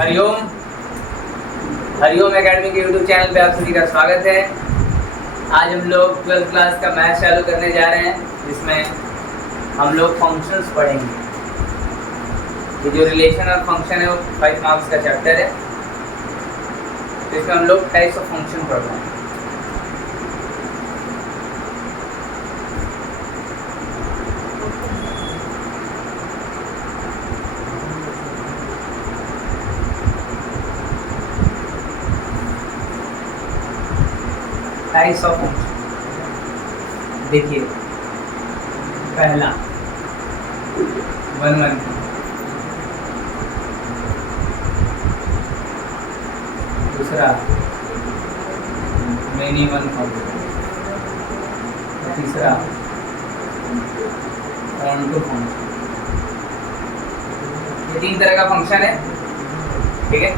Hariom Hariom academy के YouTube channel पे आप सभी का स्वागत है। आज हम लोग 12th क्लास का मैथ चालू करने जा रहे हैं, जिसमें हम लोग फंक्शंस पढ़ेंगे। ये जो रिलेशन और फंक्शन है वो 5 मार्क्स का चैप्टर है। इसमें हम लोग टाइप्स ऑफ फंक्शन पढ़ रहे हैं। टाइप्स ऑफ फंक्शन देखिए, पहला 1 दूसरा मेनी वन फंक्शन, तीसरा ऑन टू फंक्शन। ये 3 तरह का फंक्शन है, ठीक है।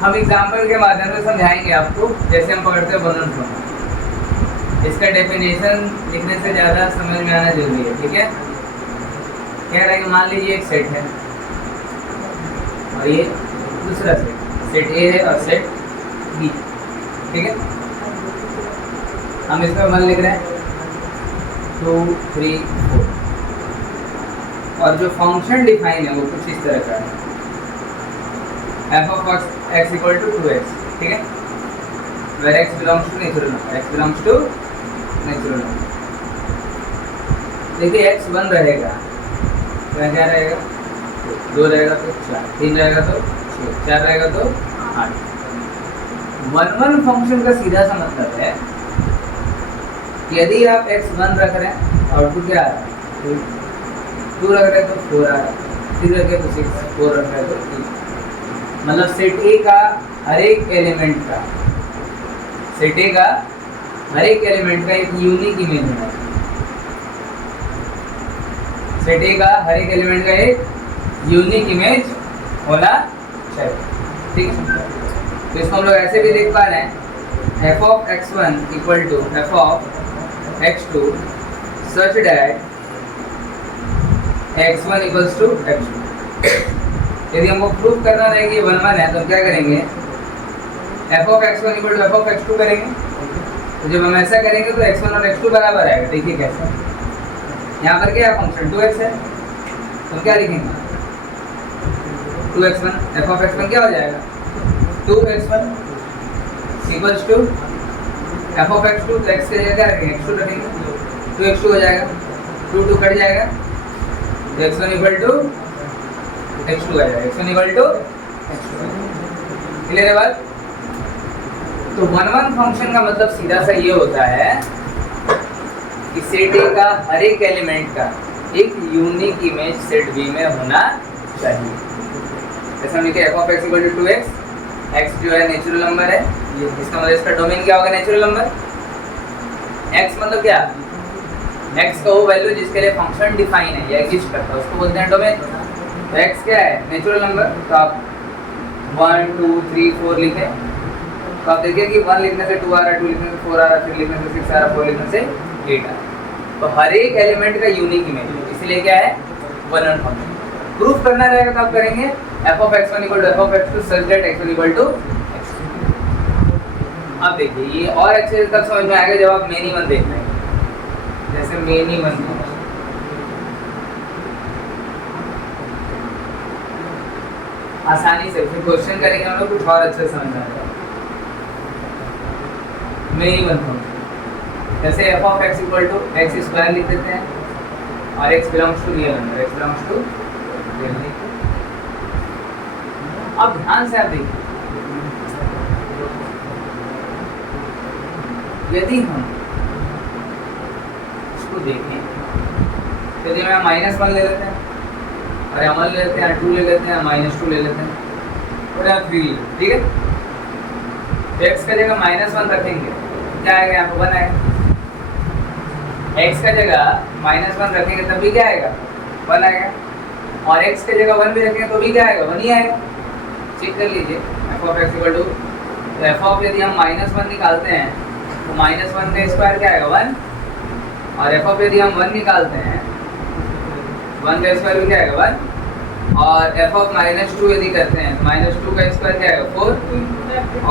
हम एग्जाम्पल के माध्यम से समझाएंगे आपको, जैसे हम पढ़ते हैं वन फ्लो। इसका डेफिनेशन लिखने से ज़्यादा समझ में आना जरूरी है, ठीक है। कह रहा है कि मान लीजिए एक सेट है और ये दूसरा सेट ए है और सेट बी, ठीक है। हम इसमें 1 लिख रहे हैं, 2 3 4, और जो फंक्शन डिफाइन है वो कुछ इस तरह का है, f of x equal to 2x, ठीक है। where x belongs to natural number, x belongs to natural number। देखिए x 1 रहेगा तो क्या रहेगा, 2 रहेगा तो 4, 3 रहेगा तो 6, 4 रहेगा तो 8। 1 फंक्शन का सीधा सा मतलब है कि यदि आप x 1 रख रहे हैं, आउटपुट क्या आ रहा है, 2 रख रहे हैं तो 4 आ रहा है, 3 रख रहे तो 6, 4 रख रहे तो 3। मतलब सेट ए का हर एक एलिमेंट का, सेट ए का हर एक एलिमेंट का एक यूनिक इमेज होना चाहिए। सेट ए का हर एक एलिमेंट का एक यूनिक इमेज होना चाहिए, ठीक है। तो इसको हम लोग ऐसे भी देख पा रहे हैं, f of x1 equal to f of x2 such that x1 equals to x2। यदि हमको प्रूफ करना रहे कि 1 1 है तो क्या करेंगे, f of x1 equal to f of x2 करेंगे। तो जब हम ऐसा करेंगे तो x1 और x2 बराबर आएगा। देखिए कैसे, यहाँ पर क्या है, फंक्शन 2x है, तो क्या लिखेंगे 2x1, f of x1 क्या हो जाएगा 2x1 equals to f of x2, तो x के जगह क्या रखेंगे x2 रखेंगे, 2x2 हो जाएगा, 2 2 कट जाएगा, तो x1 इक्वल टू x2 आ जाएगा, x1 equal to x2। Clear है बात। तो 1 फंक्शन का मतलब सीधा सा ये होता है कि सेट ए का हर एक एलिमेंट का एक यूनिक इमेज सेट बी में होना चाहिए। जैसे हम लिखे f of x equal to 2x, x जो है नेचुरल नंबर है, इसका मतलब इसका डोमेन क्या होगा, नेचुरल नंबर। x मतलब क्या, x का वो वैल्यू जिसके लिए फंक्शन डिफाइन है या एग्जिस्ट करता है उसको बोलते हैं डोमेन। तो x क्या है, नेचुरल नंबर। तो आप 1 2 3 4 लिखें तो आप देखिए कि 1 लिखने से 2 आ रहा है, 2 लिखने से 4 आ रहा है, 3 लिखने से 6 आ रहा है, 4 लिखने से 8 आ रहा है। तो हर एक एलिमेंट का यूनिक इमेज है, इसलिए क्या है 1 फंक्शन। प्रूफ करना रहेगा तो आप करेंगे f of x1 equal to f of x2 such that x1 equal to x2। अब देखिए ये और अच्छे से तब समझ में आएगा जब आप मेनी वन देख लेंगे। जैसे मेनी वन आसानी से फिर क्वेश्चन करेंगे हम लोग, कुछ और अच्छे से समझ में आएगा। मेनी वन फंक्शन जैसे f of x equal to x square लिख देते हैं और x belongs to real number, x belongs to real number. अब ध्यान से आप देखिए, यदि हम इसको देखें तो यदि हम -1 ले लेते हैं और यहाँ 1 ले लेते हैं, 2 ले लेते हैं, -2 ले लेते हैं और यहाँ 3 ले लेते हैं, ठीक है। तो x का जगह -1 रखेंगे क्या आएगा, यहाँ पर 1 आएगा। x का जगह -1 रखेंगे तब भी क्या आएगा, 1 आएगा। और x के जगह 1 भी रखेंगे तो भी क्या आएगा, 1 ही आएगा। चेक कर लीजिए f of x equal to f of, यदि हम -1 निकालते हैं तो -1 का स्क्वायर क्या आएगा 1, और f of यदि हम 1 निकालते हैं 1 का स्क्वायर भी क्या आएगा 1, और एफ ऑफ -2 यदि करते हैं तो -2 का स्क्वायर क्या आएगा 4,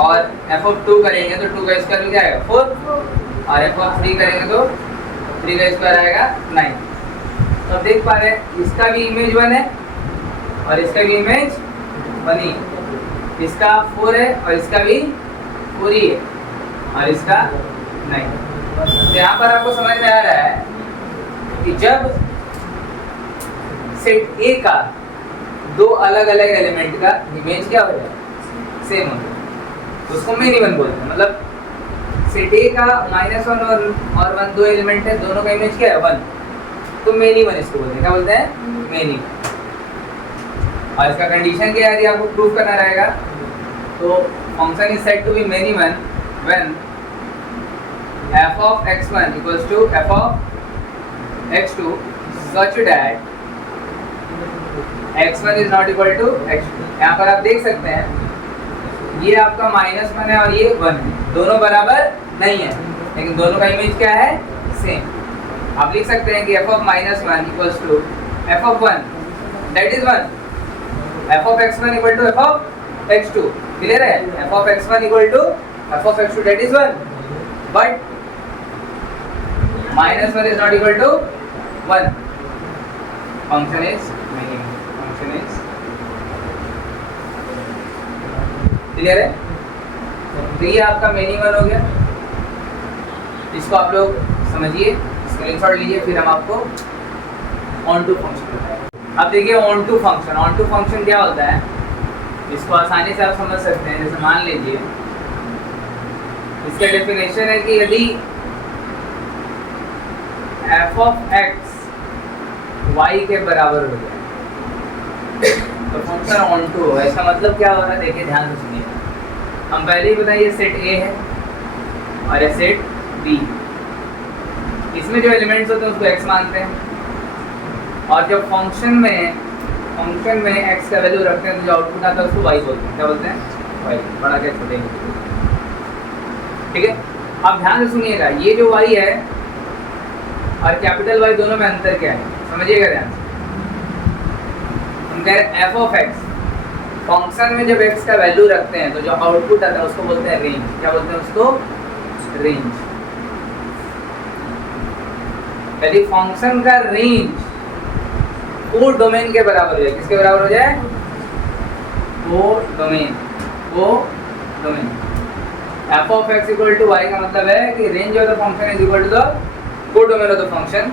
और एफ ऑफ 2 करेंगे तो 2 का स्क्वायर क्या आएगा 4, और एफ ऑफ 3 करेंगे तो 3 का स्क्वायर आएगा 9। तो अब देख पा रहे हैं इसका भी इमेज 1 है और इसका भी इमेज 1 ही है, इसका 4 है और इसका भी 4 ही है और इसका 9। तो यहाँ पर आपको समझ में आ रहा है कि जब सेट ए का दो अलग अलग एलिमेंट का इमेज क्या हो जाए सेम हो जाए, उसको मेनी वन बोलते हैं। मतलब सेट ए का -1 और 1 दो एलिमेंट है, दोनों का इमेज क्या है 1, तो मेनी वन इसको बोलते हैं। क्या बोलते हैं? मेनी। और इसका कंडीशन क्या है यदि आपको प्रूव करना रहेगा, तो function is said to be many one when f of x1 equals to f of x2 such that x1 is not equal to x2। यहाँ पर आप देख सकते हैं ये आपका -1 है और ये 1 है, दोनों बराबर नहीं है लेकिन दोनों का इमेज क्या है सेम। आप लिख सकते हैं कि f of -1 equals to f of 1 that is 1, f of x1 equal to f of x2। Clear है? f of x1 equal to f of x2 that is 1, but -1 is not equal to 1। function is clear है? तो ये आपका many one हो गया, इसको आप लोग समझिए, स्क्रीनशॉट लीजिए, फिर हम आपको ऑन टू फंक्शन बताएंगे। अब देखिए ऑन टू फंक्शन क्या होता है, इसको आसानी से आप समझ सकते हैं। जैसे मान लीजिए इसका डेफिनेशन है कि यदि f of x y के बराबर हो जाए तो फंक्शन ऑन टू होगा। इसका मतलब क्या हो रहा है, देखिए ध्यान से सुनिए। हम पहले ही बताइए सेट A है और ये सेट B, इसमें जो एलिमेंट्स होते हैं उसको x मानते हैं, और जब फंक्शन में x का वैल्यू रखते हैं तो जो आउटपुट आता है उसको y बोलते हैं। क्या बोलते हैं? y, बड़ा क्या छोटे। ठीक है, अब ध्यान से सुनिएगा, ये जो y है और कैपिटल Y दोनों में अंतर क्या है समझिएगा ध्यान से। हम कह रहे हैं f ऑफ x, फंक्शन में जब x का वैल्यू रखते हैं तो जो आउटपुट आता है उसको बोलते हैं रेंज। क्या बोलते हैं उसको? रेंज। यदि फंक्शन का रेंज को डोमेन के बराबर हो जाए, किसके बराबर हो जाए? को domain f of x equal to y का मतलब है कि range of the function is equal to the codomain of the function,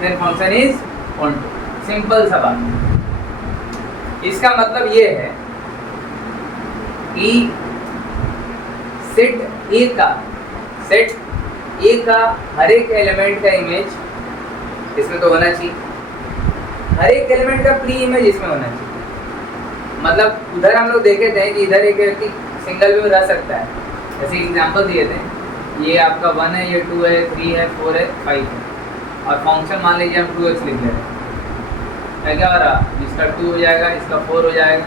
then function is onto. Simple सा बात। इसका मतलब ये है कि सेट ए का हर एक एलिमेंट का इमेज इसमें तो होना चाहिए, हर एक एलिमेंट का प्री इमेज इसमें होना चाहिए। मतलब उधर हम लोग देखे थे कि इधर एक व्यक्ति सिंगल व्यू रह सकता है, जैसे एग्जांपल दिए थे, ये आपका 1 है, ये 2 है, 3 है, 4 है, 5 है, और फंक्शन मान लीजिए हम 2x लिख ले रहे हैं। क्या हो रहा, इसका 2 हो जाएगा, इसका 4 हो जाएगा,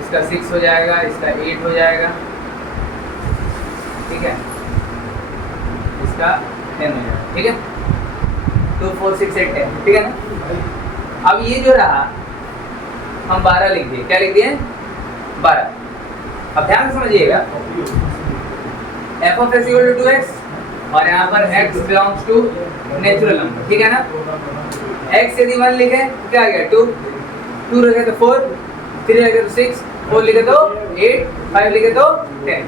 इसका 6 हो जाएगा, इसका 8 हो जाएगा, ठीक है, इसका 10 हो जाएगा। ठीक है, 2 4 6 8 10, ठीक है ना। अब ये जो रहा हम 12 लिख दिए। क्या लिख दिए? 12। अब ध्यान से समझिएगा, f of x equal to 2x और यहाँ पर x belongs to natural number. ठीक है ना। x यदि 1 लिखे तो क्या आ गया 2, 2 लिखे तो 4, 3 लिखे तो 6, 4 लिखे तो 8, 5 लिखे तो 10।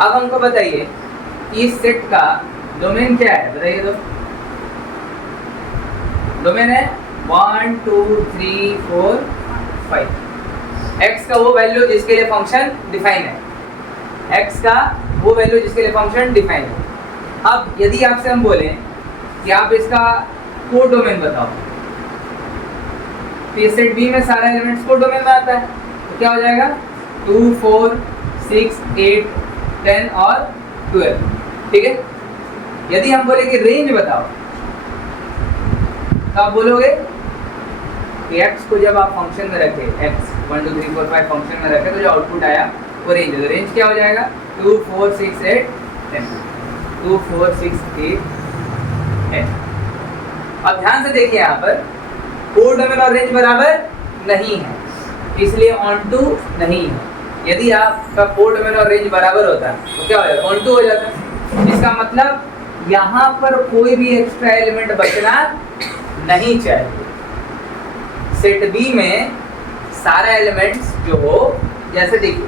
अब हमको बताइए इस सेट का डोमेन क्या है, बताइए तो। डोमेन है 1 2 3 4 5। x का वो वैल्यू जिसके लिए फंक्शन डिफाइन है, x का वो वैल्यू जिसके लिए फंक्शन डिफाइन है। अब यदि आपसे हम बोलें कि आप इसका कोड डोमेन बताओ, तो ये सेट बी में सारा एलिमेंट्स कोड डोमेन में आता है, तो क्या हो जाएगा 2 4 6 8 10 और 12। ठीक है। यदि हम बोले कि रेंज बताओ, तो आप बोलोगे कि x को जब आप फंक्शन में रखे, x 1 2 3 4 5 फंक्शन में रखे तो जो आउटपुट आया वो रेंज है। तो रेंज क्या हो जाएगा 2 4 6 8 10, 2 4 6 8 10। अब ध्यान से देखिए यहाँ पर कोड डोमेन और रेंज बराबर नहीं है, इसलिए ऑन टू नहीं है। यदि आपका कोड डोमेन और रेंज बराबर होता तो क्या हो जाता, ऑन टू हो जाता। इसका मतलब यहाँ पर कोई भी एक्स्ट्रा एलिमेंट बचना नहीं चाहिए। सेट बी में सारा एलिमेंट्स जो हो, जैसे देखिए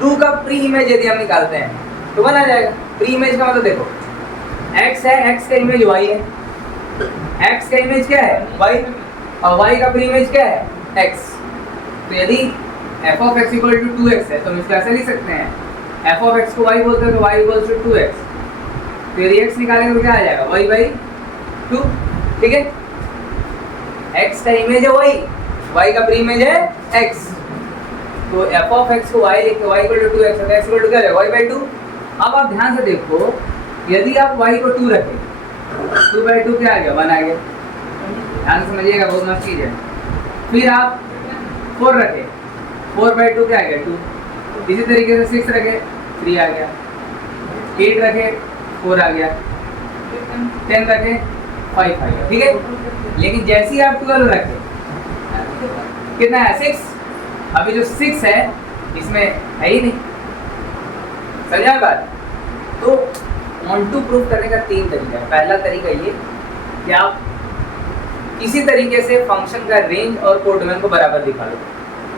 2 का प्री इमेज यदि हम निकालते हैं तो बना जाएगा। प्री इमेज का मतलब देखो x है, x का इमेज y है, x का इमेज क्या है y, और y का प्री इमेज क्या है x। तो यदि f of x equal to 2x है तो हम इसको ऐसे लिख सकते हैं, f of x को y बोलते हैं तो y equals to 2x। तो यदि x निकालेंगे तो क्या आ जाएगा y by 2, ठीक है। x का इमेज है y का प्री इमेज है x, तो f of x को y लिख के y equal to 2x है, x equal to क्या है y by 2। अब आप ध्यान से देखो, यदि आप y को 2 रखें, 2 by 2 क्या आ गया 1 आ गया, ध्यान से समझिएगा, बहुत मस्त चीज़ है। फिर आप 4 रखें, 4 by 2 क्या आ गया 2। इसी तरीके से 6 रखें 3 आ गया, 8 रखें 4 आ गया, 10 रखें 5 आ गया, ठीक है। लेकिन जैसे ही आप 12 रखें कितना है 6, अभी जो 6 है इसमें है ही नहीं, समझा बात। तो ऑन टू प्रूफ करने का 3 तरीका है। पहला तरीका ये कि आप किसी तरीके से फंक्शन का रेंज और कोड डोमेन को बराबर दिखा दो।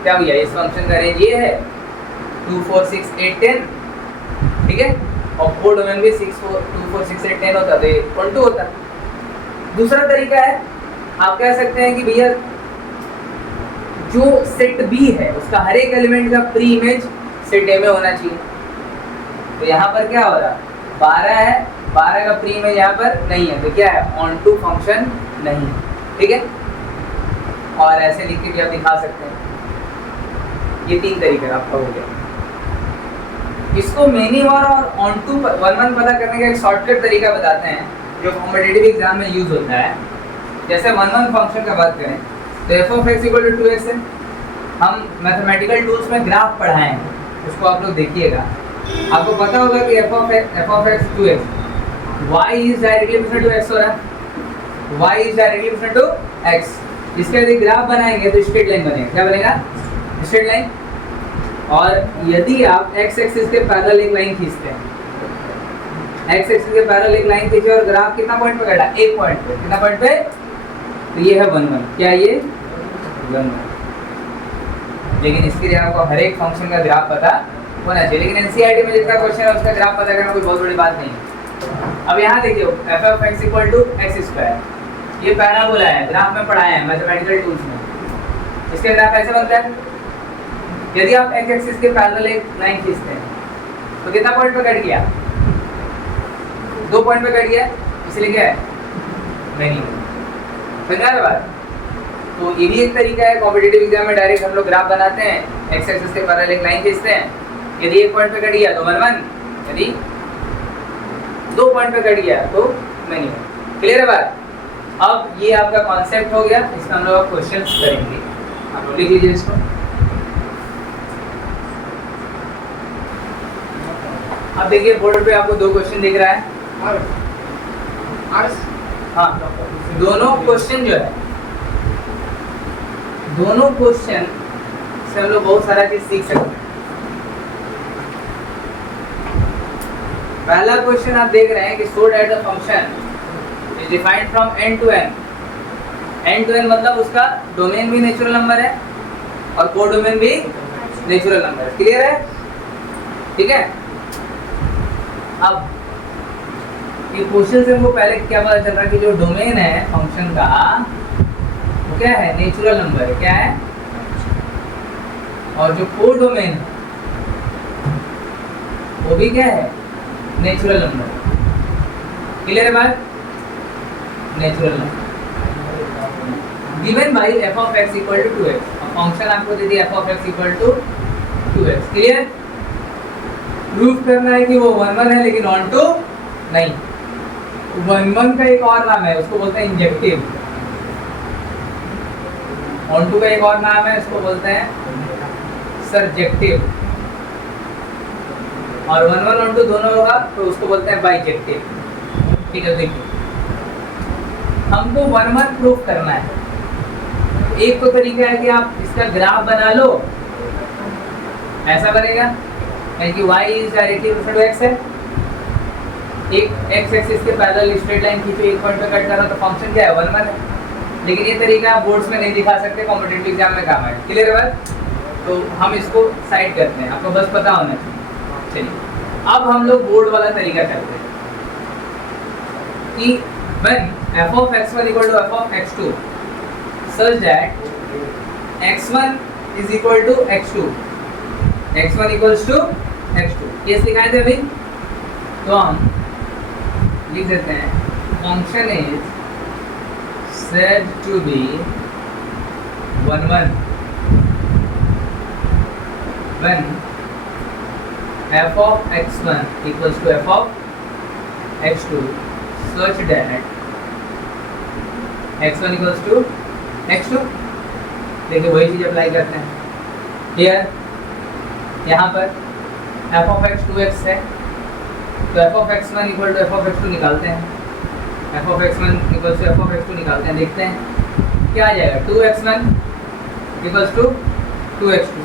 क्या भैया इस फंक्शन का रेंज ये है 2 4 6 8 10, ठीक है, और कोड डोमेन भी 2 4 6 8 10 होता तो ये ऑन टू होता। दूसरा तरीका है, आप कह सकते हैं कि भैया जो सेट बी है उसका हर एक एलिमेंट का प्री इमेज सेट ए में होना चाहिए। तो यहाँ पर क्या हो रहा 12 है, 12 का प्री इमेज यहाँ पर नहीं है, तो क्या है ऑन टू फंक्शन नहीं है, ठीक है। और ऐसे लिख के भी आप दिखा सकते हैं। ये 3 तरीके आपका हो गया। इसको मिनिमम और ऑन टू 1 पता करने का एक शॉर्टकट तरीका बताते हैं जो कॉम्पिटिटिव एग्जाम में यूज होता है। जैसे 1 फंक्शन का बात करें तो f of x equal to 2x है। हम मैथमेटिकल टूल्स में ग्राफ पढ़ाए हैं, उसको आप लोग देखिएगा, आपको पता होगा कि f of x 2x, y is directly proportional to x हो रहा है, y is directly proportional to x। इसके यदि ग्राफ बनाएंगे तो स्ट्रेट लाइन बनेगा, क्या बनेगा स्ट्रेट लाइन। और यदि आप x एक्सिस के पैरेलल एक लाइन खींचते हैं, x एक्सिस के पैरेलल एक लाइन खींचे और ग्राफ कितना पॉइंट पे काटा, एक पॉइंट पे, कितना पॉइंट पे, तो ये है 1 1, क्या ये 1 1। लेकिन इसके लिए आपको हर एक फंक्शन का ग्राफ पता होना चाहिए। लेकिन एनसीईआरटी में जितना क्वेश्चन है उसका ग्राफ पता करना कोई बहुत बड़ी बात नहीं है। अब यहाँ देखिए f of x equal to x square, ये पैराबोला है, ग्राफ में पढ़ाया है मैथमेटिकल टूल्स में। इसके ग्राफ ऐसे बनता है, यदि आप x एक्सिस के पैरेलल एक लाइन खींचते हैं तो कितना पॉइंट पे कट गया, 2 पॉइंट पे कट गया, इसलिए क्या है नहीं, समझा रहे बात। तो ये भी एक तरीका है, कॉम्पिटिटिव एग्जाम में डायरेक्ट हम लोग ग्राफ बनाते हैं, x एक्सिस के पैरेलल एक लाइन खींचते हैं, यदि 1 पॉइंट पे कट गया तो 1 1, यदि 2 पॉइंट पे कट गया तो नहीं। क्लियर है बात। अब ये आपका कॉन्सेप्ट हो गया, इसमें हम लोग क्वेश्चंस करेंगे, आप लोग लिख लीजिए इसको। अब देखिए बोर्ड पे आपको 2 क्वेश्चन दिख रहा है, हाँ दोनों क्वेश्चन जो है, दोनों क्वेश्चन से हम लोग बहुत सारा चीज सीख सकते हैं। पहला क्वेश्चन आप देख रहे हैं कि so that the function is defined from n to n। n to n मतलब उसका डोमेन भी नेचुरल नंबर है और कोड डोमेन भी नेचुरल नंबर है। क्लियर है, ठीक है। अब ये क्वेश्चन से हमको पहले क्या पता चल रहा है कि जो डोमेन है फंक्शन का वो क्या है नेचुरल नंबर है, क्या है, और जो कोड डोमेन है वो भी क्या है नेचुरल नंबर। क्लियर है बात, natural number given by f of x equal to 2x। Function आपको दे दिया f of x equal to 2x। Clear, proof करना है कि वो 1 1 है लेकिन ऑन टू नहीं। 1 1 का एक और नाम है, उसको बोलते हैं इंजेक्टिव। ऑन टू का एक और नाम है, उसको बोलते हैं सरजेक्टिव। और 1 1 ऑन टू दोनों होगा तो उसको बोलते हैं बाइजेक्टिव। ठीक है, देखिए हमको 1 1 प्रूफ करना है। एक तो तरीका है कि आप इसका ग्राफ बना लो, ऐसा बनेगा क्योंकि y is directly proportional to x है। एक x एक्सिस के पैरेलल स्ट्रेट लाइन खींचो, एक पॉइंट पे कट करो तो फंक्शन क्या है 1 1 है। लेकिन ये तरीका आप बोर्ड्स में नहीं दिखा सकते, कॉम्पिटिटिव एग्जाम में काम है। क्लियर है बात? तो हम इसको साइड करते हैं, आपको बस पता होना चाहिए। चलिए अब हम लोग बोर्ड वाला तरीका करते हैं कि when f of x1 equal to f of x2 such that x1 is equal to x2, x1 equals to x2, ये सिखाए थे अभी। तो हम लिख देते हैं function is said to be 1 1 when f of x1 equals to f of x2 such that x1 equals to x2। देखिए वही चीज अप्लाई करते हैं हियर। यहाँ पर f of x 2x है तो f of x1 equal to f of x2 निकालते हैं, f of x1 equals to f of x2 निकालते हैं। देखते हैं क्या आ जाएगा, 2x1 equals to 2x2,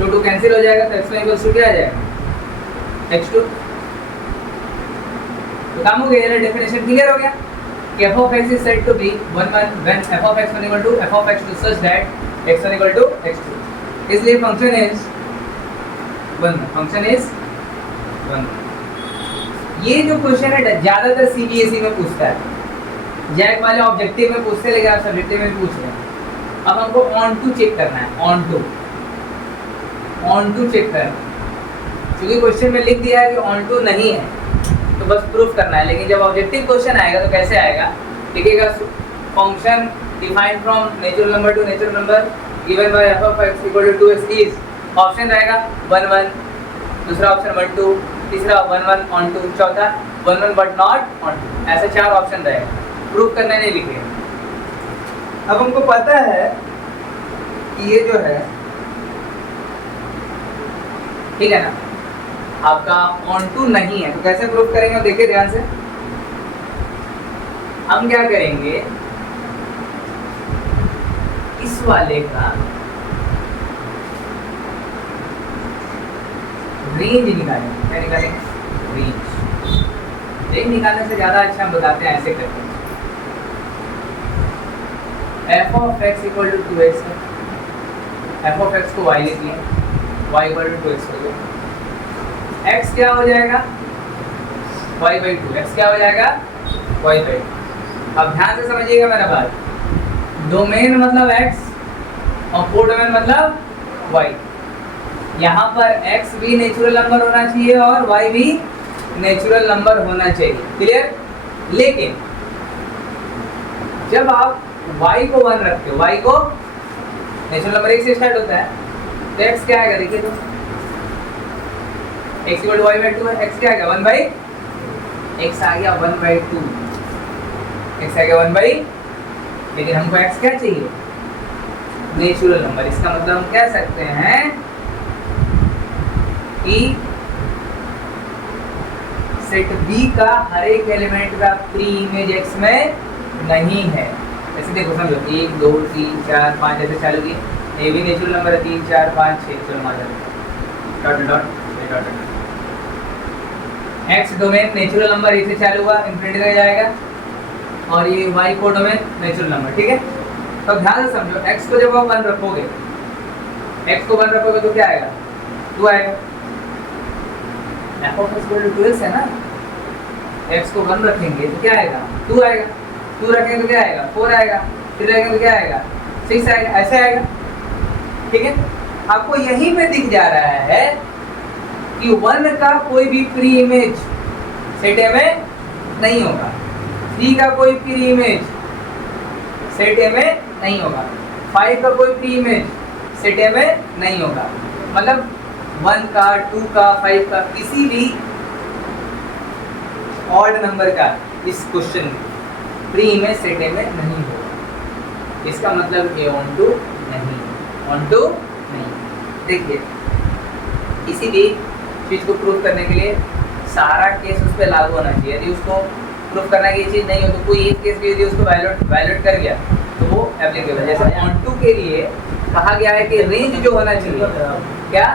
2 cancel हो जाएगा तो x1 equals to क्या आ जाएगा x2। तो काम हो गया, डेफिनेशन क्लियर हो गया कि f of x is said to be 1 1 when f of x1 equal to f of x2 such that x1 equal to x2। इसलिए फंक्शन इज 1 फंक्शन इज 1। ये जो क्वेश्चन है ज्यादातर सीबीएसई में पूछता है, जैक वाले ऑब्जेक्टिव में पूछते हैं, लेकिन आप सब्जेक्टिव में पूछ रहे हैं। अब हमको ऑन टू चेक करना है, ऑन टू चेक करना है। क्योंकि क्वेश्चन में लिख दिया है कि ऑन टू नहीं है तो बस प्रूफ करना है। लेकिन जब ऑब्जेक्टिव क्वेश्चन आएगा तो कैसे आएगा, लिखिएगा function defined from natural number two natural number given by f of x equal to 2x is, option रहेगा 1 1, दूसरा ऑप्शन 1 2, तीसरा 1 1 on 2, चौथा 1 1 बट नॉट on 2। ऐसे 4 ऑप्शन रहेगा, प्रूफ करने नहीं लिखेगा। अब हमको पता है कि ये जो है ठीक है ना, आपका ऑन टू नहीं है, तो कैसे प्रूफ करेंगे देखिए ध्यान से। हम क्या करेंगे, इस वाले का रेंज निकालेंगे। क्या निकालेंगे, रेंज निकालने से ज्यादा अच्छा हम बताते हैं, ऐसे करते हैं। f of x equal to 2x है, f of x को y लिख लिया, y इक्वल टू 2x हो गया, x क्या हो जाएगा y by 2, x क्या हो जाएगा y by 2। अब ध्यान से समझिएगा मेरा बात, डोमेन मतलब x और कोड डोमेन मतलब y। यहाँ पर x भी नेचुरल नंबर होना चाहिए और y भी नेचुरल नंबर होना चाहिए। क्लियर? लेकिन जब आप y को 1 रखते हो, y को नेचुरल नंबर 1 से स्टार्ट होता है, तो x क्या आएगा देखिए, तो x equal to y by 2 है, x क्या आ गया 1 बाई x आ गया 1 बाई 2, x आ गया 1 बाई, लेकिन हमको x क्या चाहिए नेचुरल नंबर। इसका मतलब हम कह सकते हैं कि सेट B का हर एक एलिमेंट का प्री इमेज x में नहीं है। ऐसे देखो समझो 1 2 3 4 5 ऐसे चालू किए, ये भी नेचुरल नंबर है 3 4 5 6, चलो मार dot dot dot. x domain natural number इसे चालू हुआ, इनफिनिटी तक जाएगा, और ये y को डोमेन नेचुरल नंबर। ठीक है, तो ध्यान से समझो, x को जब आप 1 रखोगे, x को 1 रखोगे तो क्या आएगा 2 आएगा। f of x equal to 2x है ना, x को 1 रखेंगे तो क्या आएगा 2 आएगा, 2 रखेंगे तो क्या आएगा 4 आएगा, 3 रखेंगे तो क्या आएगा 6 आएगा, ऐसे आएगा। ठीक है, आपको यहीं पे दिख जा रहा है कि 1 का कोई भी प्री इमेज सेट ए में नहीं होगा, 3 का कोई प्री इमेज सेट ए में नहीं होगा, 5 का कोई प्री इमेज सेट ए में नहीं होगा। मतलब 1 का 2 का 5 का किसी भी ऑड नंबर का इस क्वेश्चन में प्री इमेज सेट ए में नहीं होगा। इसका मतलब ए ऑन टू नहीं, ऑन टू नहीं। देखिए किसी भी चीज़ को प्रूव करने के लिए सारा केस उस पर लागू होना चाहिए। यदि उसको प्रूफ करना कि ये चीज़ नहीं हो, तो कोई एक केस भी यदि उसको वायलेट कर गया तो वो एप्लीकेबल। जैसे ऑन टू के लिए कहा गया है कि रेंज जो होना चाहिए, क्या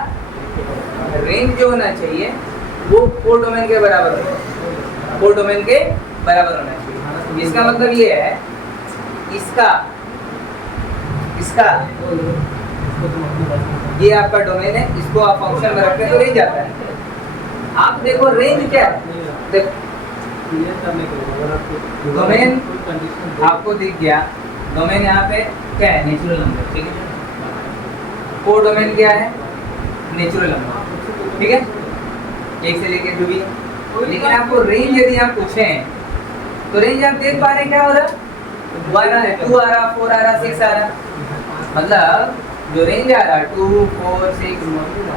रेंज जो होना चाहिए वो कोड डोमेन के बराबर होना, कोड डोमेन के बराबर होना चाहिए। इसका मतलब ये है इसका ये आपका डोमेन है, इसको आप फंक्शन में रखते हैं तो रेंज आता है। आप देखो रेंज क्या है, देखो डोमेन आपको दिख गया, डोमेन यहाँ पे क्या है नेचुरल नंबर, ठीक है। कोड डोमेन क्या है नेचुरल नंबर, ठीक है, 1 से लेकर 2 भी। लेकिन आपको रेंज यदि आप पूछें तो रेंज आप देख पा रहे हैं क्या हो रहा, 1 आ रहा, 2 आ रहा, 4 आ रहा, 6 आ रहा, मतलब जो रेंज आ रहा 2, 4, 6,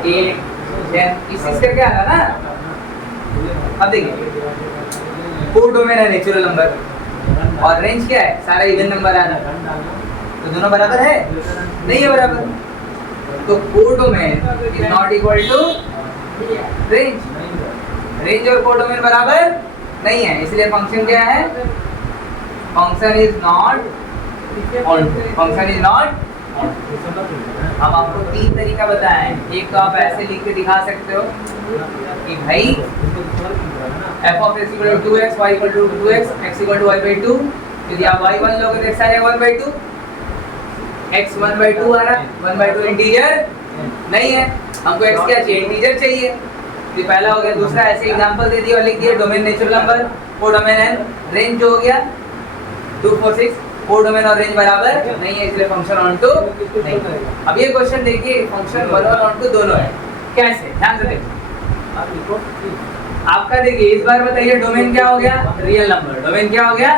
8, 10 इस चीज का क्या आ रहा ना। अब देखिए कोड डोमेन है नेचुरल नंबर और रेंज क्या है सारा इवन नंबर आ रहा, तो दोनों बराबर है नहीं है बराबर, तो codomain is not equal to range, range और कोड डोमेन बराबर नहीं है, इसलिए फंक्शन क्या है, function is not on, function is not. अब आपको 3 तरीका बताया है, एक तो आप ऐसे लिख के दिखा सकते हो कि भाई f of x equal to 2x, y equal to 2x, x equal to y by 2, यदि आप y1 लोगे तो x आ जाएगा 1 by 2, x 1 by 2 आ रहा है, 1 by 2 इंटीजर नहीं है, हमको x क्या चाहिए इंटीजर चाहिए, ये पहला हो गया। दूसरा ऐसे एग्जांपल दे दिया और लिख दिया domain natural number, code domain है, रेंज जो हो गया 2, 4, 6, कोड डोमेन और रेंज बराबर नहीं है, इसलिए फंक्शन ऑन टू नहीं। अब ये क्वेश्चन देखिए फंक्शन 1 और ऑन टू दोनों है, कैसे ध्यान से देखिए। आपका देखिए इस बार बताइए डोमेन क्या हो गया रियल नंबर, डोमेन क्या हो गया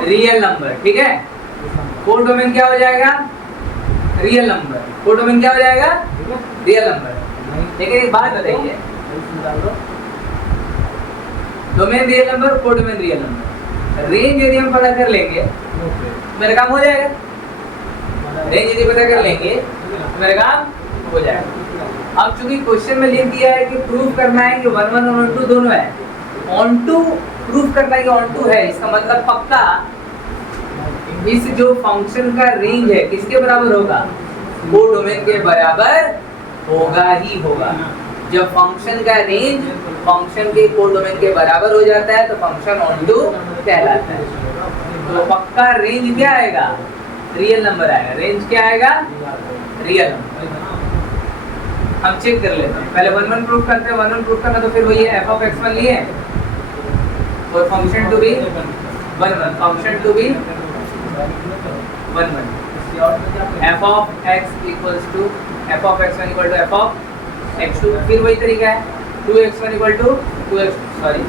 रियल नंबर, ठीक है। कोड डोमेन क्या हो जाएगा रियल नंबर, कोड डोमेन क्या हो जाएगा रियल नंबर। लेकिन एक बात बताइए domain real number, code domain real number, range यदि हम पता कर लेंगे मेरा काम हो जाएगा, रेंज यदि पता कर लेंगे मेरा काम हो जाएगा। अब चूंकि क्वेश्चन में लिख दिया है कि प्रूफ करना है कि 1, 1 और 1, 2 दोनों है, ऑन टू प्रूफ करना है कि ऑन टू है, इसका मतलब पक्का इस जो फंक्शन का रेंज है किसके बराबर होगा, कोड डोमेन के बराबर होगा ही होगा। जब फंक्शन का रेंज फंक्शन के कोड डोमेन के बराबर हो जाता है तो फंक्शन ऑन टू कहलाता है। तो पक्का रेंज क्या आएगा रियल नंबर आएगा, रेंज क्या आएगा रियल नंबर। हम चेक कर लेते हैं, पहले 1, 1 प्रूफ करते हैं, 1, 1 प्रूफ करना तो फिर वही है f of x1 लिए और function to be 1, 1, function to be 1, 1, f of x equals to f of x1 equal to f of x2, फिर वही तरीका है 2x1 equal to 2x, sorry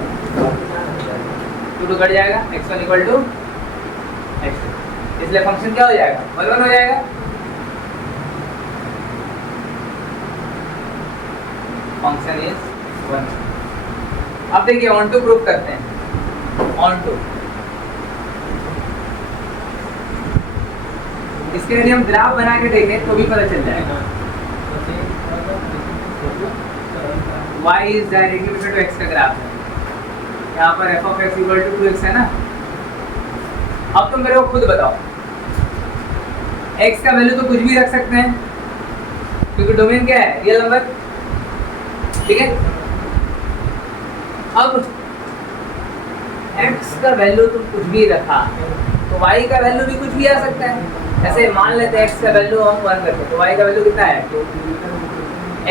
2 cut जाएगा, x1 equal to x2, इसलिए function क्या हो जाएगा 1, 1 हो जाएगा। Function is 1। अब देखिए ऑन टू प्रूफ करते हैं, ऑन टू इसके लिए हम ग्राफ बना के देखें तो भी पता चल जाएगा। y is directly equal to x का ग्राफ है, यहाँ पर f of x equal to 2x है ना। अब तुम मेरे को खुद बताओ x का वैल्यू तो कुछ भी रख सकते हैं क्योंकि डोमेन क्या है रियल नंबर, ठीक है। अब x का वैल्यू तुम कुछ भी रखा तो y का वैल्यू भी कुछ भी आ सकता है। ऐसे मान लेते हैं x का वैल्यू हम 1 रखें तो y का वैल्यू कितना है 2,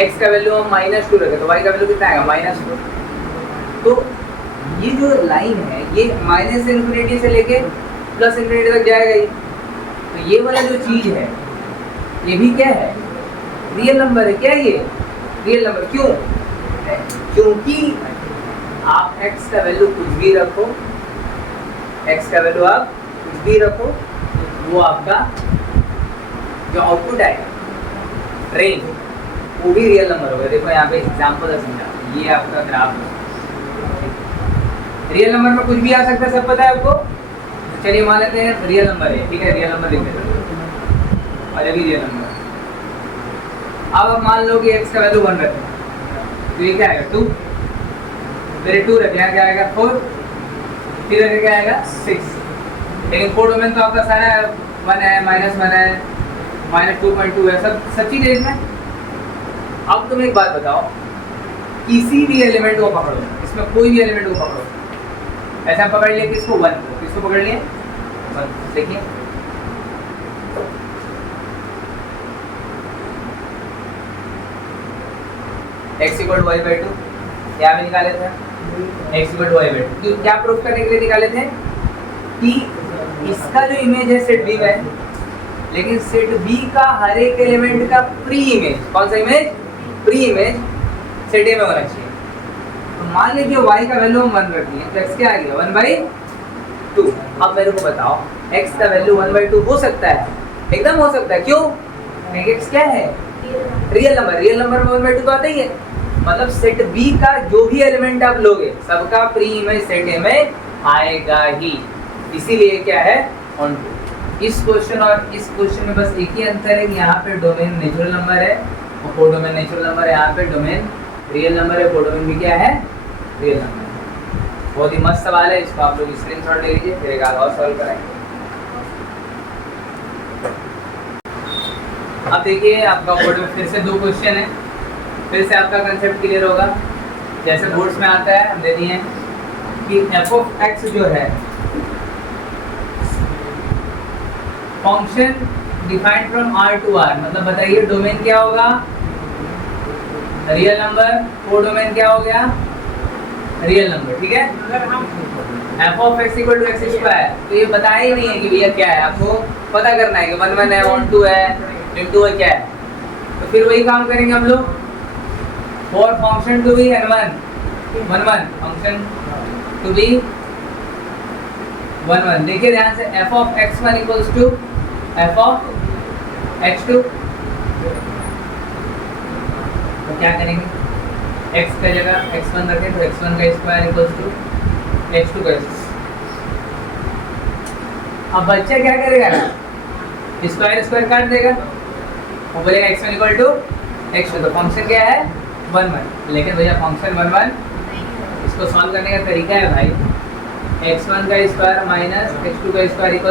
x का वैल्यू हम -2 रखें तो y का वैल्यू कितना आएगा -2। तो ये जो लाइन है ये -∞ से लेके +∞ तक जाएगा ही, तो ये वाला जो चीज है ये भी क्या है रियल नंबर है। क्या ये रियल नंबर क्यों, क्योंकि आप x का वैल्यू कुछ भी रखो, x का वैल्यू आप कुछ भी रखो, वो आपका जो आउटपुट आएगा रेंज वो भी रियल नंबर होगा। देखो यहाँ पे एग्जांपल समझा, ये आपका ग्राफ है, रियल नंबर में कुछ भी आ सकता है, सब पता है आपको। चलिए मान लेते हैं रियल नंबर है, ठीक है, रियल नंबर लिख देते हैं और अभी रियल नंबर। अब आप मान लो कि x का वैल्यू 1 रखें तो ये क्या आएगा 2, फिर 2 रखें यहाँ क्या आएगा 4, फिर क्या आएगा 6, लेकिन कोड डोमेन तो आपका सारा 1 है, -1 है, -2.2 है, सब चीज़ है इसमें। अब तुम एक बात बताओ, किसी भी एलिमेंट को पकड़ो, इसमें कोई भी एलिमेंट को पकड़ो, ऐसा पकड़ लिया किसको 1 को, किसको पकड़ लिए 1। देखिए x = y/2 यहाँ भी निकाले थे, x = y/2। तो क्या प्रूफ करने के लिए निकाले थे कि इसका जो इमेज है सेट B में, लेकिन सेट B का हर एक एलिमेंट का प्री इमेज, कौन सा image, pre image set A में होना चाहिए। तो मान लीजिए y का वैल्यू हम 1 रख दिए, तो x क्या आ गया 1/2। अब मेरे को बताओ x का वैल्यू 1/2 हो सकता है, एकदम हो सकता है। क्यों? क्योंकि x क्या है, रियल नंबर, रियल नंबर में 1/2 तो आता ही है। मतलब सेट B का जो भी एलिमेंट आप लोगे सबका प्री इमेज सेट A में आएगा ही, इसीलिए क्या है ऑन टू। इस क्वेश्चन और इस क्वेश्चन में बस एक ही अंतर है कि यहाँ पे डोमेन नेचुरल नंबर है और कोड डोमेन नेचुरल नंबर है, यहाँ पे डोमेन रियल नंबर है, कोड डोमेन भी क्या है, रियल नंबर है। बहुत ही मस्त सवाल है, इसको आप लोग स्क्रीनशॉट ले लीजिए, फिर एक आध और सॉल्व कराएंगे। अब देखिए आपका बोर्ड में फिर से 2 क्वेश्चन है, फिर से आपका कंसेप्ट क्लियर होगा। जैसे बोर्ड्स में आता है, हम दे दिए कि f(x) जो है function defined from R to R, मतलब बताइए डोमेन क्या होगा, रियल नंबर, कोड डोमेन क्या हो गया, रियल नंबर, ठीक है। f(x) = x², तो ये बताया ही नहीं है कि भैया क्या है, आपको पता करना है कि 1 है, 1 है, इंटू है, क्या है। तो फिर वही काम करेंगे हम लोग, for function to be n1 function to be 1 देखिए ध्यान से, f(x1) = f(x2), तो क्या करेंगे, x का जगह x1 रखें तो x1 का स्क्वायर = x2 का स्क्वायर। अब बच्चा क्या करेगा, स्क्वायर स्क्वायर काट देगा, वो बोलेगा x1 = x2, तो फंक्शन क्या है 1, लेकिन भैया फंक्शन 1, इसको सॉल्व करने का तरीका है भाई, x1 का स्क्वायर माइनस x2 का स्क्वायर =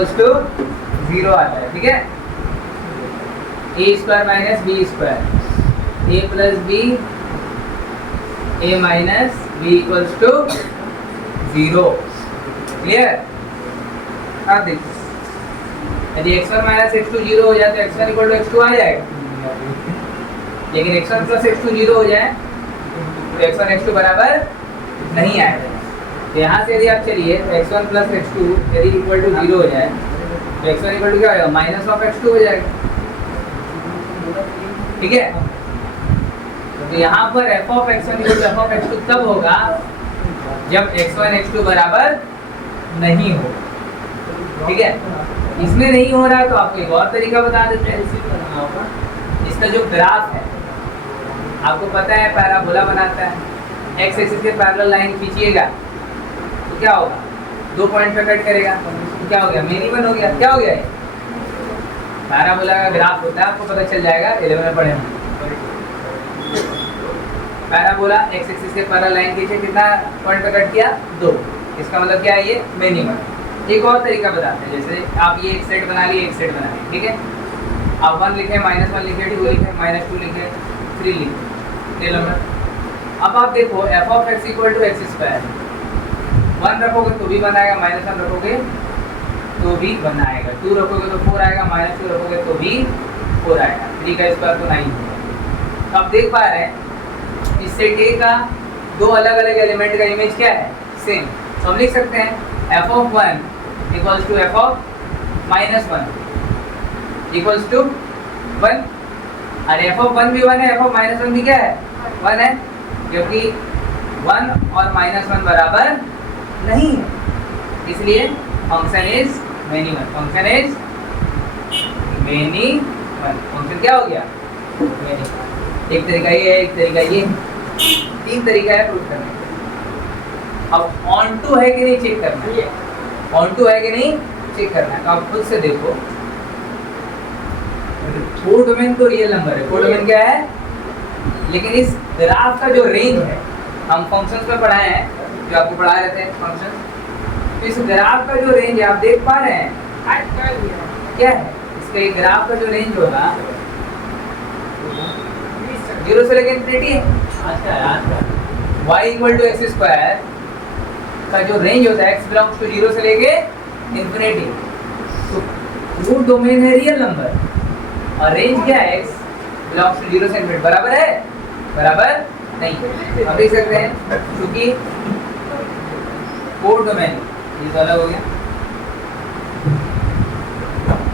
0 आता है, ठीक है। a² minus b², a plus b, a minus b = 0, clear. अब देखिए यदि x1 माइनस x2 0 हो जाए तो x1 = x2 आ जाएगा, लेकिन x1 प्लस x2 0 हो जाए तो x1 x2 बराबर नहीं आएगा। तो यहाँ से यदि आप चलिए तो x1 प्लस x2 यदि इक्वल टू 0 हो जाए तो x1 इक्वल टू क्या होगा, -(x2) हो जाएगा, ठीक है। तो यहाँ पर f(x1) = f(x2) तब होगा जब x1 x2 बराबर नहीं हो, ठीक है। इसमें नहीं हो रहा तो आपको एक और तरीका बता देते हैं। इसका जो ग्राफ है आपको पता है पैराबोला बनाता है, x एक्सिस के पैरेलल लाइन खींचिएगा तो क्या होगा, 2 पॉइंट पे कट करेगा, तो क्या हो गया, मिनिमम हो गया। क्या हो गया, पैराबोला का ग्राफ होता है, आपको पता चल जाएगा 11 में पढ़े होंगे। पैराबोला x एक्सिस के पैरेलल लाइन खींचे, कितना पॉइंट पे कट किया, 2, इसका मतलब क्या है, ये मिनिमम। एक और तरीका बताते हैं, जैसे आप ये एक सेट बना लिए, एक सेट बना लिए, ठीक है। आप 1 लिखे, -1 लिखे, 2 लिखे, -2 लिखे, 3 लिखे, रियल नंबर। अब आप देखो f(x) = x², 1 रखोगे तो भी बनाएगा, -1 रखोगे तो भी बनाएगा, 2 रखोगे तो 4 आएगा, -2 रखोगे तो भी 4 आएगा, 3 का स्क्वायर तो 9 होगा। तो आप देख पा रहे हैं इस सेट A का 2 अलग अलग एलिमेंट का इमेज क्या है, सेम। तो हम लिख सकते हैं f(1) = f(-1) = 1, अरे f(1) भी 1 है, f(-1) भी क्या है, 1 है, क्योंकि 1 और -1 बराबर नहीं है, इसलिए function is minimum, function is minimum, function क्या हो गया, मिनिमम। एक तरीका ये है, एक तरीका ये, 3 तरीका है प्रूफ करने का। अब ऑन टू है कि नहीं चेक करना है, ऑन टू है कि नहीं चेक करना है, तो आप खुद से देखो, कोड डोमेन तो रियल नंबर है, कोड डोमेन क्या है, लेकिन इस ग्राफ का जो रेंज है, हम फंक्शंस में पढ़ाए हैं, जो आपको पढ़ा रहे थे फंक्शन, तो इस ग्राफ का जो रेंज आप देख पा रहे हैं क्या है, इसका एक ग्राफ का जो रेंज होगा 0 से लेकर इन्फिनिटी है। y equal to x square का जो रेंज होता है x बिलोंग्स टू 0 से लेके इन्फिनिटी, तो रूट डोमेन है रियल नंबर और रेंज क्या है x बिलोंग्स टू 0 से इन्फिनिटी, बराबर है बराबर नहीं। अब देख सकते हैं क्योंकि कोड डोमेन ये अलग हो गया,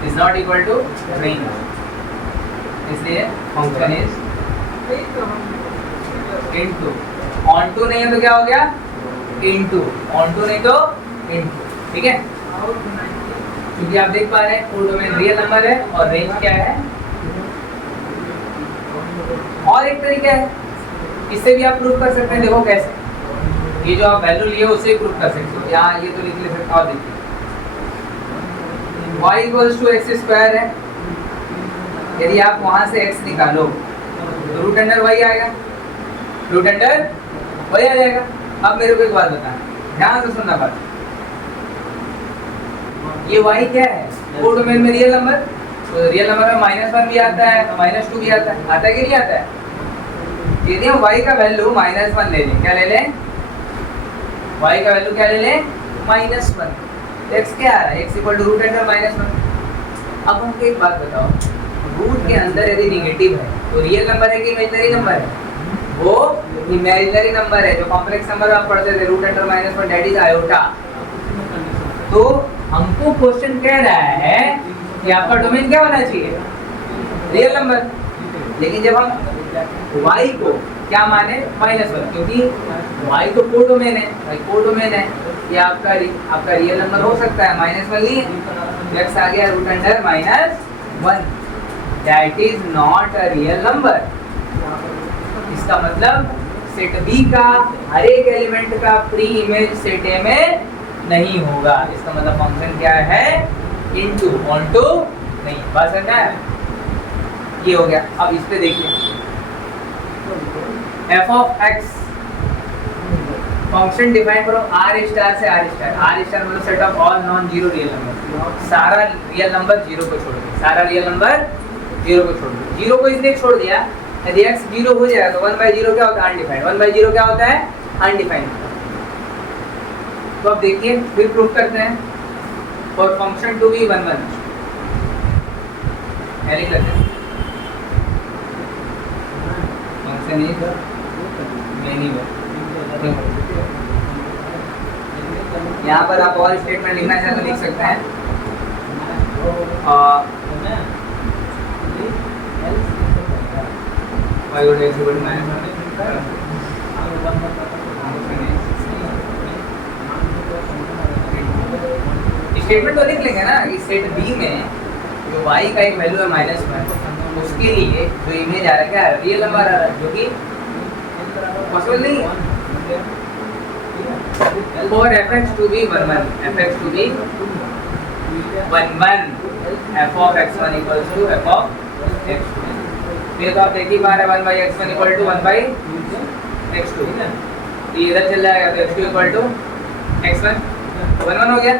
is not equal to range, इसलिए function is into, onto नहीं है तो क्या हो गया इनटू, ऑन टू नहीं तो इनटू, ठीक है। क्योंकि आप देख पा रहे हैं कोड डोमेन रियल नंबर है और रेंज क्या है। और एक तरीका है, इससे भी आप प्रूव कर सकते हैं, देखो कैसे, ये जो आप वैल्यू लिए उससे प्रूव कर सकते हो। यहाँ ये तो लिख ले सकते हो, देखिए y equals to x square है, यदि आप वहां से x निकालो तो रूट अंडर y आएगा, रूट अंडर y आ जाएगा। अब मेरे को एक बात बताना, ध्यान से सुनना बात, ये y क्या है कोड डोमेन में रियल नंबर, तो रियल नंबर में -1 भी आता है -2 भी आता है कि नहीं आता है। यदि हम y का वैल्यू -1 ले लें, क्या ले लें, y का वैल्यू क्या ले लें -1, x क्या आ रहा है x equal to root under -1। अब हमको एक बात बताओ, रूट के अंदर यदि नेगेटिव है तो रियल नंबर है कि इमेजिनरी नंबर है, वो इमेजिनरी नंबर है। जो कॉम्प्लेक्स नंबर आप पढ़ते थे root under -1 that is iota. तो हमको क्वेश्चन कह रहा है कि आपका डोमेन क्या होना चाहिए रियल नंबर, लेकिन जब हम y को क्या माने -1, क्योंकि y तो कोड डोमेन है, y कोड डोमेन है, ये आपका रियल नंबर हो सकता है, -1 लिए x आ गया root under -1, that is not a real number. इसका मतलब सेट B का हर एक एलिमेंट का प्री इमेज सेट A में नहीं होगा। इसका मतलब फंक्शन क्या है इनटू ऑनटू नहीं, बात समझ में, ये हो गया। अब इस पे देखिए f of x function define करो r स्टार से r स्टार मतलब set of all non zero real number, सारा रियल नंबर जीरो को छोड़ दो, सारा रियल नंबर जीरो को छोड़ दो। जीरो को इसलिए छोड़ दिया, यदि x जीरो हो जाएगा तो 1/0 क्या होता है अनडिफाइंड, 1/0 क्या होता है अनडिफाइंड। तो अब देखिए फिर प्रूफ करते हैं, फॉर फंक्शन टू बी 1 1 लिख लेते हैं, फंक्शन इज मेनी वे। यहाँ पर आप और स्टेटमेंट लिखना चाहें तो लिख सकते हैं, स्टेटमेंट तो लिख लेंगे ना कि सेट बी में जो y का एक वैल्यू है -1, उसके लिए जो इमेज आ रहा है क्या है रियल नंबर आ रहा है, जो कि पॉसिबल नहीं है। For fx to be 1 1, fx to be 1 1, f of x1 equals to f of x2। ये तो आप देख ही पा रहे हैं 1/x1 equal to 1/x2, ये इधर चल जाएगा तो x2 equal to x1, 1 1 हो गया।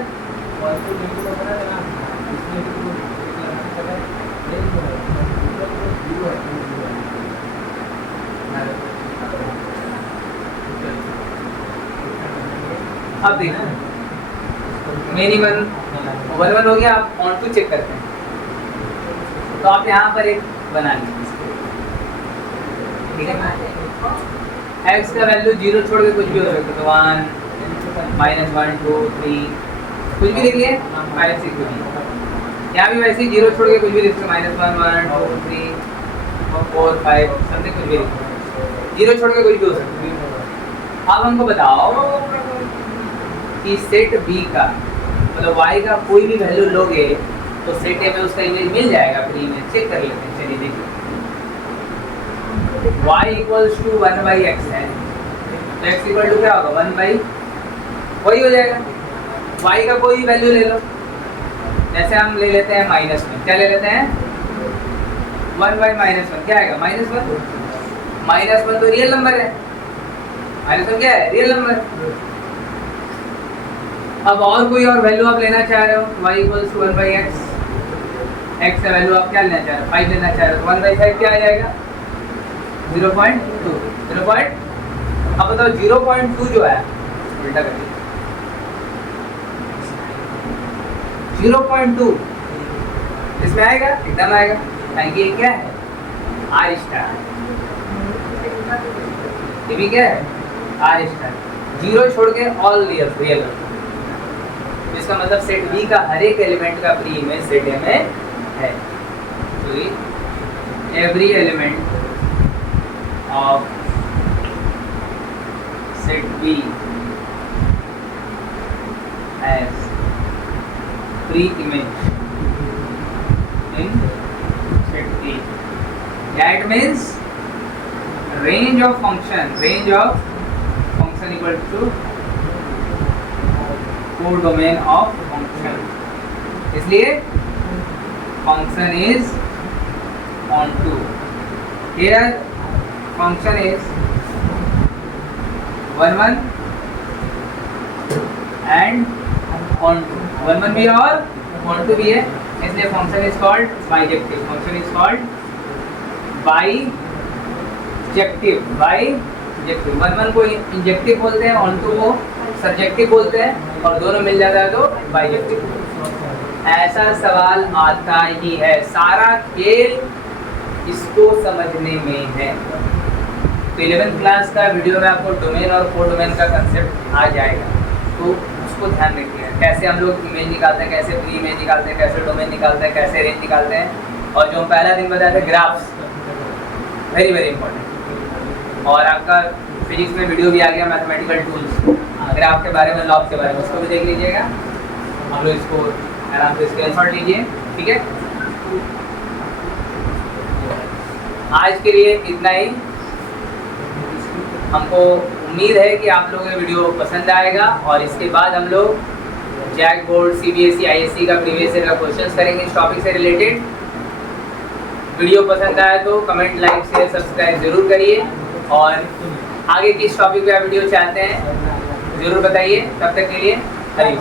अब देखो मेरी 1 1 हो गया, आप ऑन टू चेक करते हैं तो आप यहाँ पर एक बना लीजिए, ठीक है। x का वैल्यू 0 छोड़ के कुछ भी हो सकता है, तो 1 -1 2 3 कुछ भी लिखिए, -6 कुछ भी। यहाँ भी वैसे ही 0 छोड़ के कुछ भी लिख सकते, -1 1 2 3 4 5 समथिंग कुछ भी लिखिए, 0 छोड़ के कुछ भी हो सकता है। अब हमको बताओ कि सेट B का मतलब y का कोई भी वैल्यू लोगे तो सेट A में उसका इमेज मिल जाएगा, प्री इमेज चेक कर लेते हैं। चलिए देखिए y इक्वल्स टू 1/x है तो x इक्वल टू क्या होगा 1/, वही हो जाएगा। y का कोई वैल्यू ले लो, जैसे हम ले लेते हैं -1, क्या ले लेते हैं 1/-1, क्या आएगा -1, -1 तो रियल नंबर है, -1 क्या है रियल नंबर। अब और कोई और वैल्यू आप लेना चाह रहे हो, y equals to 1/x, x का वैल्यू आप क्या लेना चाह रहे हो, 5 लेना चाह रहे हो, तो 1/5 क्या आ जाएगा 0.2। 0. अब बताओ 0.2 जो है उल्टा कर 0.2 इसमें आएगा, एकदम आएगा, यानी कि ये क्या है आर स्टार, ये भी क्या है आर स्टार, 0 छोड़ के ऑल रियल, इसका मतलब सेट V का हर एक एलिमेंट का प्री इमेज सेट A में है। तो every element of set V has pre-image in set A. That means range of function equal to codomain of function, इसलिए function is on 2. Here function is 1 1 and on 2, 1 1 भी है और on 2 भी है, इसलिए function is called bijective. Function is called bijective. 1 1 को injective बोलते हैं, on 2 को सब्जेक्टिव बोलते हैं, और दोनों मिल जाता है तो बाइजेक्टिव। ऐसा सवाल आता ही है, सारा खेल इसको समझने में है। तो 11th क्लास का वीडियो में आपको डोमेन और कोडोमेन का कंसेप्ट आ जाएगा, तो उसको ध्यान रखिए, कैसे हम लोग इमेज निकालते हैं, कैसे प्री इमेज निकालते हैं, कैसे डोमेन निकालते हैं, कैसे रेंज निकालते हैं, और जो हम पहला दिन बताए थे ग्राफ्स, वेरी वेरी इंपॉर्टेंट। और आपका फिजिक्स में वीडियो भी आ गया मैथमेटिकल टूल्स, ग्राफ के बारे में, लॉग के बारे में, उसको भी देख लीजिएगा। हम लोग इसको आराम से स्क्रीनशॉट लीजिए, ठीक है। आज के लिए इतना ही। हमको उम्मीद है कि आप लोगों को वीडियो पसंद आएगा, और इसके बाद हम लोग जैक बोर्ड, CBSE, ISC का प्रीवियस ईयर का क्वेश्चंस करेंगे इस टॉपिक से रिलेटेड। वीडियो पसंद आया तो कमेंट, लाइक, शेयर, सब्सक्राइब जरूर करिए, और आगे किस टॉपिक पे आप वीडियो चाहते हैं ज़रूर बताइए। तब तक के लिए हरी।